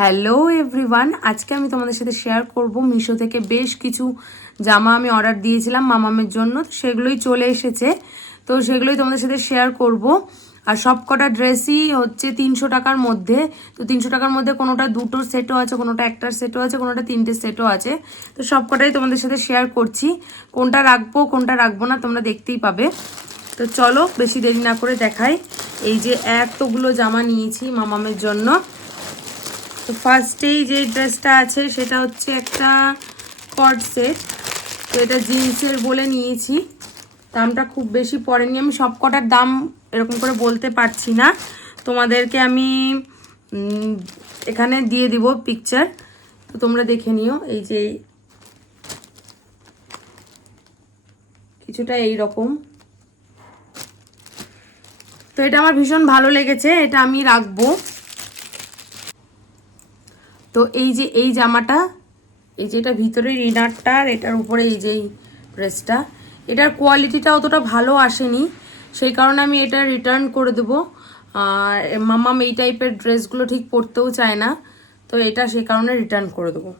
Hello everyone, আজকে আমি তোমাদের সাথে শেয়ার করব মিশো থেকে বেশ কিছু জামা আমি অর্ডার দিয়েছিলাম মামামের জন্য। তো সেগুলোই চলে এসেছে, তো সেগুলোই তোমাদের সাথে শেয়ার করব। আর সব কটা ড্রেসই হচ্ছে 300 টাকার মধ্যে। তো 300 টাকার মধ্যে কোনোটা দুটোর সেটও আছে, কোনোটা একটার সেটও আছে, কোনোটা তিনটের সেটও আছে। তো সব কটাই তোমাদের সাথে শেয়ার করছি, কোনটা রাখবো কোনটা রাখবো না তোমরা দেখতেই পাবে। তো চলো বেশি দেরি না করে দেখাই। এই যে এতগুলো জামা নিয়েছি মামামের জন্য। তো ফার্স্টেই যে ড্রেসটা আছে সেটা হচ্ছে একটা কট সেট। তো এটা জিন্সের বলে নিয়েছি, দামটা খুব বেশি পড়েনি। আমি সব কটার দাম এরকম করে বলতে পারছি না, তোমাদেরকে আমি এখানে দিয়ে দিব পিকচার, তো তোমরা দেখে নিও। এই যে কিছুটা এই রকম। তো এটা আমার ভীষণ ভালো লেগেছে, এটা আমি রাখবো। তো এই যে এই জামাটা, এই যে এটা ভিতরের ইনারটা আর এটার উপরে এই যে ড্রেসটা, এটার কোয়ালিটিটা অতটা ভালো আসেনি, সেই কারণে আমি এটা রিটার্ন করে দেবো। আর মামাম এই টাইপের ড্রেসগুলো ঠিক পরতেও চায় না, তো এটা সেই কারণে রিটার্ন করে দেবো।